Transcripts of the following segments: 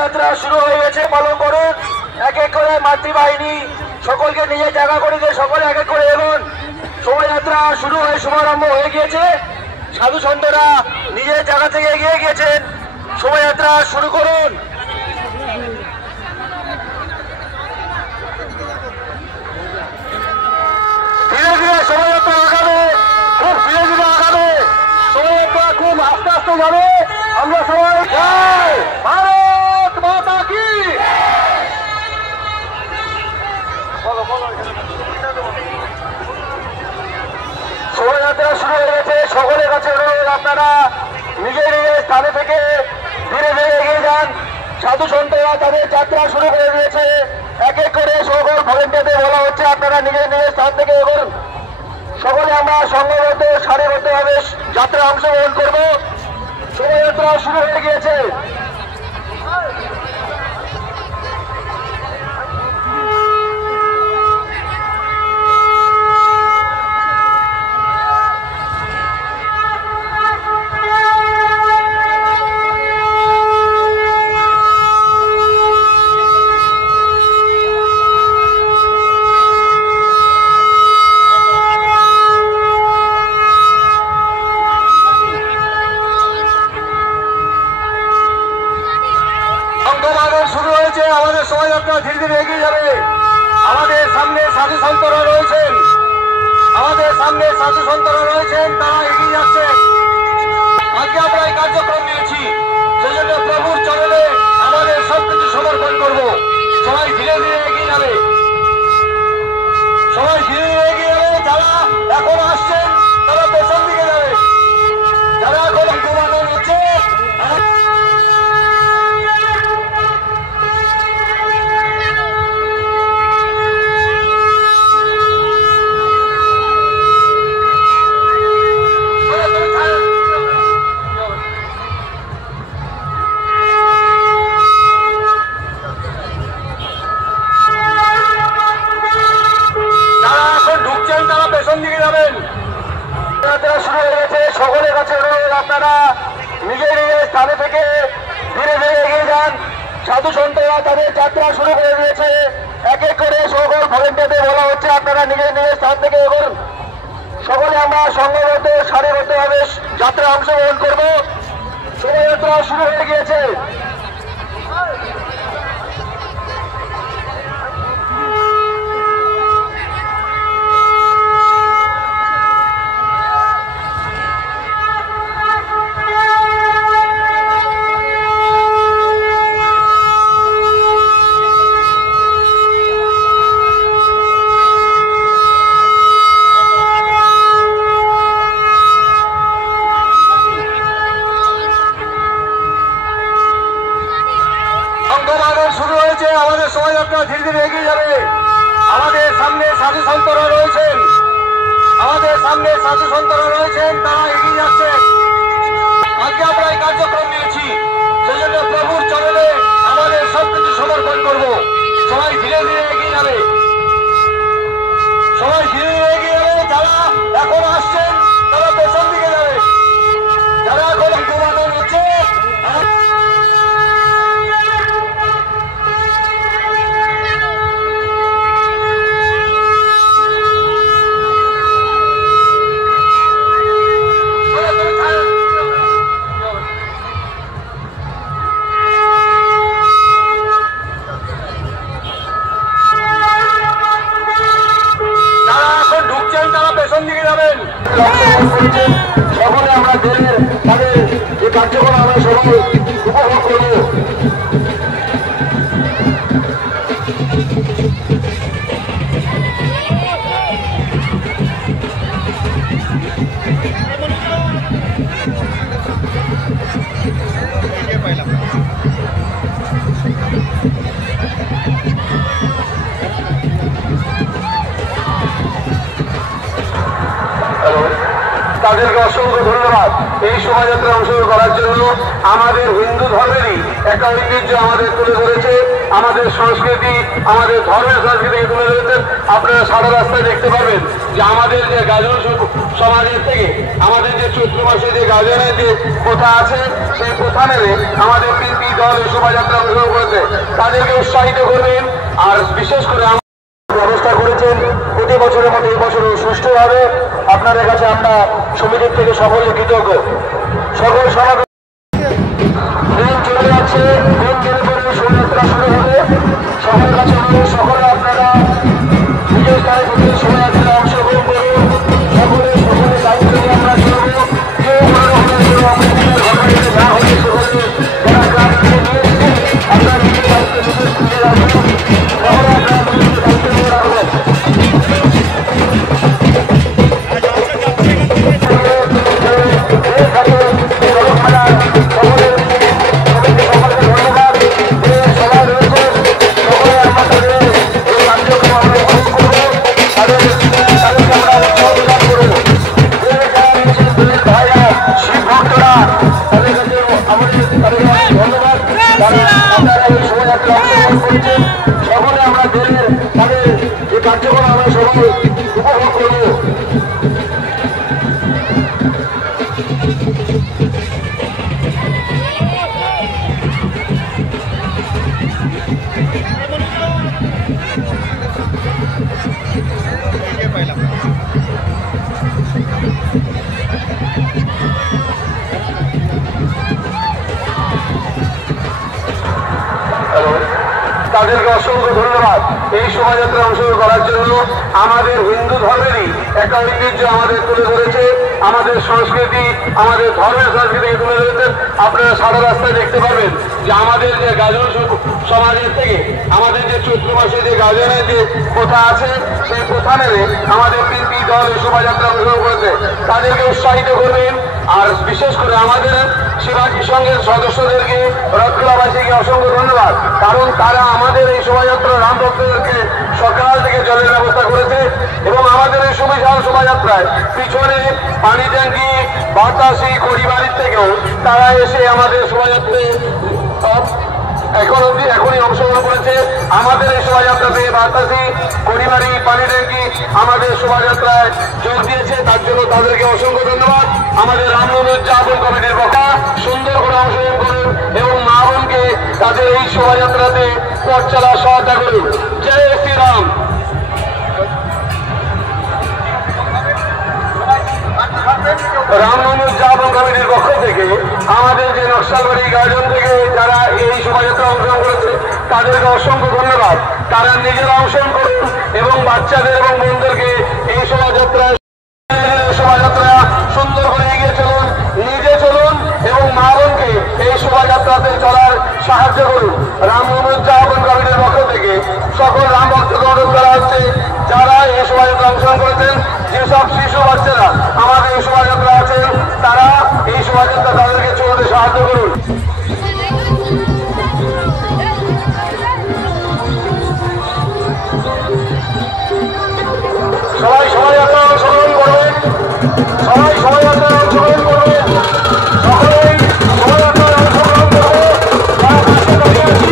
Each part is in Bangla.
শোভাযাত্রা শুরু হয়ে গেছে, পালন করুন। এক এক করে মাতৃবাহিনী সকলকে নিজের জায়গা করে দিয়ে সকলে এক এক করে এগোন। শোভাযাত্রা শুরু হয়ে শুভারম্ভ হয়ে গিয়েছে, সাধু সন্তরা নিজের জায়গা থেকে এগিয়ে গিয়েছেন। শোভাযাত্রা শুরু করুন। ধীরে ধীরে শোভাযাত্রা আগাবে, খুব ধীরে ধীরে আগাবে। শোভাযাত্রা খুব আস্তে আস্তে যাবে। আমরা সবাই জয় ভারত মাতা কি। শোভাযাত্রা শুরু হয়ে গেছে, সকলের কাছে অনুরোধ আপনারা নিজের নিজের স্থানে থেকে ধীরে ধীরে এগিয়ে যান। সাধু সন্তরা তাদের যাত্রা শুরু করে দিয়েছে। এক এক করে সকল ভলেন্টিয়ারদের বলা হচ্ছে আপনারা নিজের নিজের স্থান থেকে এগোন। সকলে আমরা সংঘবদ্ধ সারিবদ্ধভাবে যাত্রা অংশগ্রহণ করব। শোভাযাত্রা শুরু হয়ে গিয়েছে। শুরু হয়েছে, আমাদের শোভাযাত্রা ধীরে ধীরে এগিয়ে যাবে। আমাদের সামনে সাধু সন্তরা রয়েছেন, আমাদের সামনে সাধু সন্তরা রয়েছেন, তারা এগিয়ে যাচ্ছে। আজকে আমরা এই কার্যক্রম নিয়েছি, সেই জন্য প্রভুর চরণে আমাদের সবকিছু সমর্পণ করব। সবাই ধীরে ধীরে এগিয়ে যাবে, সবাই ধীরে ধীরে এগিয়ে যাবে। যারা এখন আসছেন তারা পেছন দিকে যাবে, যারা এখন ঘুমানো হচ্ছে সকলের কাছে অনুরোধ আপনারা নিজের নিজের স্থানে থেকে ধীরে ধীরে এগিয়ে যান। সাধু সন্তরা তাদের যাত্রা শুরু করে দিয়েছে। এক এক করে সকল ভলেন্টিয়ারদের বলা হচ্ছে আপনারা নিজের নিজের স্থান থেকে এগোন। সকলে আমরা সংঘবদ্ধ সারিবদ্ধভাবে যাত্রা অংশগ্রহণ করব। শোভাযাত্রা শুরু হয়ে গিয়েছে। শুরু হয়েছে, আমাদের শোভাযাত্রা ধীরে ধীরে এগিয়ে যাবে। আমাদের সামনে সাধু সন্তরা রয়েছেন, আমাদের সামনে সাধু সন্তরা রয়েছেন, তারা এগিয়ে যাচ্ছে। আজকে আমরা এই কার্যক্রম নিয়েছি, সেই জন্য প্রভুর চরণে আমাদের সবকিছু সমর্পণ করব। সবাই ধীরে ধীরে এগিয়ে যাবে, সবাই ধীরে ধীরে এগিয়ে যাবে। যারা এখন আসছেন তারা পেছন দিকে যাবে, যারা এখন ঘুমানো হচ্ছে সকলে আমরা দেশের তাদের এই কার্যক্রম আমরা সবাই উপভোগ করব। তাদেরকে অসংখ্য ধন্যবাদ এই শোভাযাত্রায় অংশগ্রহণ করার জন্য। আমাদের হিন্দু ধর্মেরই একটা ঐতিহ্য আমাদের তুলে ধরেছে, আমাদের সংস্কৃতি, আমাদের ধর্মের সংস্কৃতিকে তুলে ধরেছেন। আপনারা সারা রাস্তায় দেখতে পাবেন যে আমাদের যে গাজন সমাজের থেকে আমাদের যে চৈত্র মাসে যে গাজনের যে প্রথা আছে সেই প্রথা মেনে আমাদের 3টি দল এই শোভাযাত্রা শুরু করেছে। তাদেরকে উৎসাহিত করবেন। আর বিশেষ করে ব্যবস্থা করেছেন প্রতি বছরের মতো এই বছরও সুষ্ঠুভাবে। আপনাদের কাছে আমরা সমিতির থেকে সকলে কৃতজ্ঞ। সকল সমাগম ট্রেন চলে যাচ্ছে, ট্রেন চলে পরে শোভাযাত্রা শুরু হবে। সকলের কাছে সকলে আপনারা নিজের স্থানে বসে শোভাযাত্রায় অংশগ্রহণ করুন। সকলে দায়িত্ব নিয়ে আমরা চলবো। কেউ মনে হলে না হলে সকলে যারা গ্রাম থেকে নিয়ে এসেছে আপনারা নিজের দায়িত্ব নিজের স্কুলে রাখবেন। সকলে আপনারা নিজের দায়িত্ব নিয়ে রাখবেন। সকলে আমরা দেশের তাদের যে কার্যক্রম আমরা সবাই উপভোগ করবো। তাদেরকে অসংখ্য ধন্যবাদ এই শোভাযাত্রায় অংশগ্রহণ করার জন্য। আমাদের হিন্দু ধর্মেরই একটা ঐতিহ্য আমাদের তুলে ধরেছে, আমাদের সংস্কৃতি, আমাদের ধর্মের সংস্কৃতিকে তুলে ধরেছেন। আপনারা সারা রাস্তায় দেখতে পাবেন যে আমাদের যে গাজন সমাজের থেকে আমাদের যে চৈত্র মাসে যে গাজনের যে প্রথা আছে সেই প্রথা মেনে আমাদের 3টি দল এই শোভাযাত্রা অংশগ্রহণ করেছে। তাদেরকে উৎসাহিত করবেন। আর বিশেষ করে আমাদের শিবাজি সংঘের সদস্যদেরকে, রথখোলাবাসীকে অসংখ্য ধন্যবাদ। কারণ তারা আমাদের এই শোভাযাত্রা রাম ভক্তদেরকে সকাল থেকে জলের ব্যবস্থা করেছে এবং আমাদের এই সুবিশাল শোভাযাত্রায় পিছনে পানি ট্যাঙ্কি, বাতাসি, খড়িবাড়ির থেকেও তারা এসে আমাদের শোভাযাত্রায় এখনই অংশগ্রহণ করেছে। আমাদের এই শোভাযাত্রাতে বাতাসি, খড়িবাড়ি, পানি ট্যাঙ্কি আমাদের শোভাযাত্রায় যোগ দিয়েছে। তার জন্য তাদেরকে অসংখ্য ধন্যবাদ। আমাদের রামনবমী উদযাপন কমিটির পক্ষে সুন্দর করে অংশগ্রহণ করুন এবং মা বোনকে তাদের এই শোভাযাত্রাতে পথ চলার সহায়তা করুন। জয় শ্রীরাম। রামনবমী উদযাপন কমিটির পক্ষ থেকে আমাদের যে নকশালবাড়ি গার্ডেন থেকে যারা এই শোভাযাত্রা অংশগ্রহণ করেছে তাদেরকে অসংখ্য ধন্যবাদ। তারা নিজেরা অংশগ্রহণ করুন এবং বাচ্চাদের এবং বোনদেরকে এই শোভাযাত্রা সুন্দর করে এগিয়ে চলুন, নিজে চলুন এবং মা বোনকে এই শোভাযাত্রাতে চলার সাহায্য করুন। রামনবমী উদযাপন কমিটির পক্ষ থেকে সকল রাম ভক্তকে অনুরোধ করা হচ্ছে যারা এই শোভাযাত্রা অংশগ্রহণ করেছেন, যেসব শিশু বাচ্চারা আমাদের এই শোভাযাত্রা আছেন তারা এই শোভাযাত্রা তাদেরকে চলতে সাহায্য করুন। সবাই শোভাযাত্রা অংশগ্রহণ করবেন, সবাই শোভাযাত্রায় অংশগ্রহণ করবেন, সকলেই শোভাযাত্রায় অংশগ্রহণ করবো। যারা পাশে দাঁড়িয়ে আছি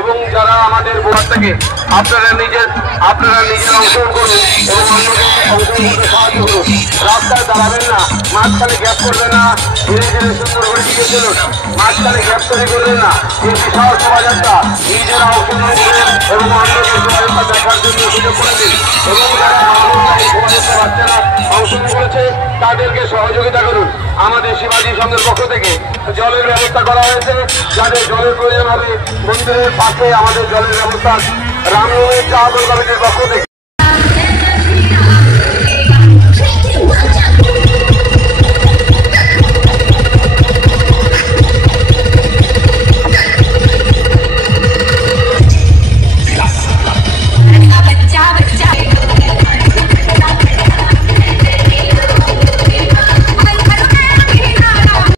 এবং যারা আমাদের বোর্ড থেকে আপনারা নিজের অংশগ্রহণ করুন এবং অন্যকে অংশগ্রহণ করতে সাহায্য করুন। রাস্তায় দাঁড়াবেন না, মাঝখানে গ্যাপ করবেন না, ধীরে ধীরে সুন্দর করে দিকে চলুন, মাঝখানে গ্যাপ তৈরি করবেন না। এই বিশাল শোভাযাত্রা নিজেরা অংশগ্রহণ করুন এবং অন্যকে শোভাযাত্রা দেখার জন্য সুযোগ করে দিন এবং যারা শোভাযাত্রা বাচ্চারা অংশগ্রহণ করেছে তাদেরকে সহযোগিতা করুন। আমাদের শিবাজি সংঘের পক্ষ থেকে জলের ব্যবস্থা করা হয়েছে, যাদের জলের প্রয়োজন হবে মন্দিরের পাশে আমাদের জলের ব্যবস্থা রামনবমীর চা কমিটির পক্ষ থেকে